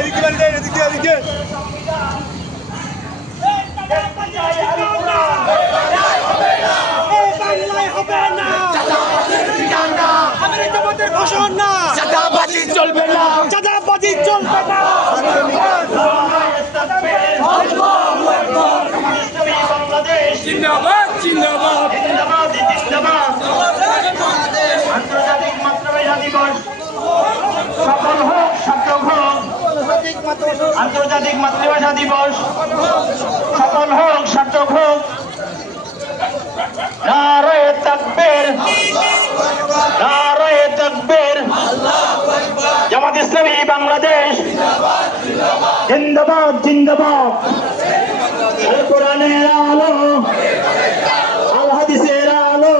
এদিকে এদিকে এদিকে ঘোষণা চাঁদাবাজি চলবে না চাঁদাবাজি চলবে না বাংলাদেশ জিন্দাবাদ আন্তর্জাতিক মাতৃভাষা দিবস। সফল হোক সার্থক হোক। নারায়ে তাকবীর নারায়ে তাকবীর। জামাত ইসলামী বাংলাদেশ। জিন্দাবাদ জিন্দাবাদ। কোরআনের আলো আল হাদিসের আলো।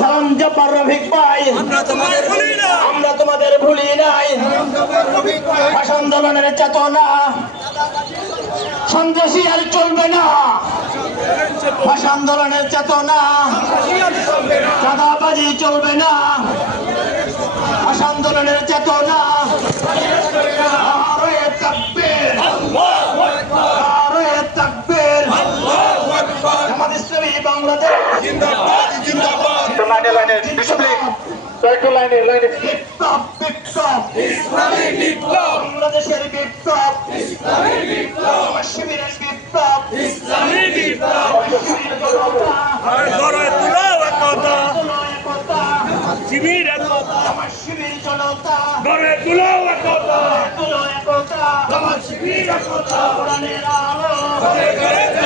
সালাম জব্বার রফিক ভাই। আমরা তোমাদের ভুলি নাই। আন্দোলনের চেতনা। সন্ত্রাসী আর চলবে না। ভাষা আন্দোলনের চেতনা। চাঁদাবাজি চলবে না। ভাষা আন্দোলনের চেতনা বাংলাদেশ। একটু লাইনে লাইনে ডিসিপ্লিন একটু লাইনে লাইনে বিপ্লব বিপ্লব ইসলামী বিপ্লব বাংলাদেশের বিপ্লব ইসলামী বিপ্লব শিবিরের বিপ্লব ইসলামী বিপ্লব গড়ে তুলো একতা একতা শিবির একতা আমার শিবির জনতা গড়ে তুলো একতা তুলো একতা আমার শিবির একতা কোরআনের আলো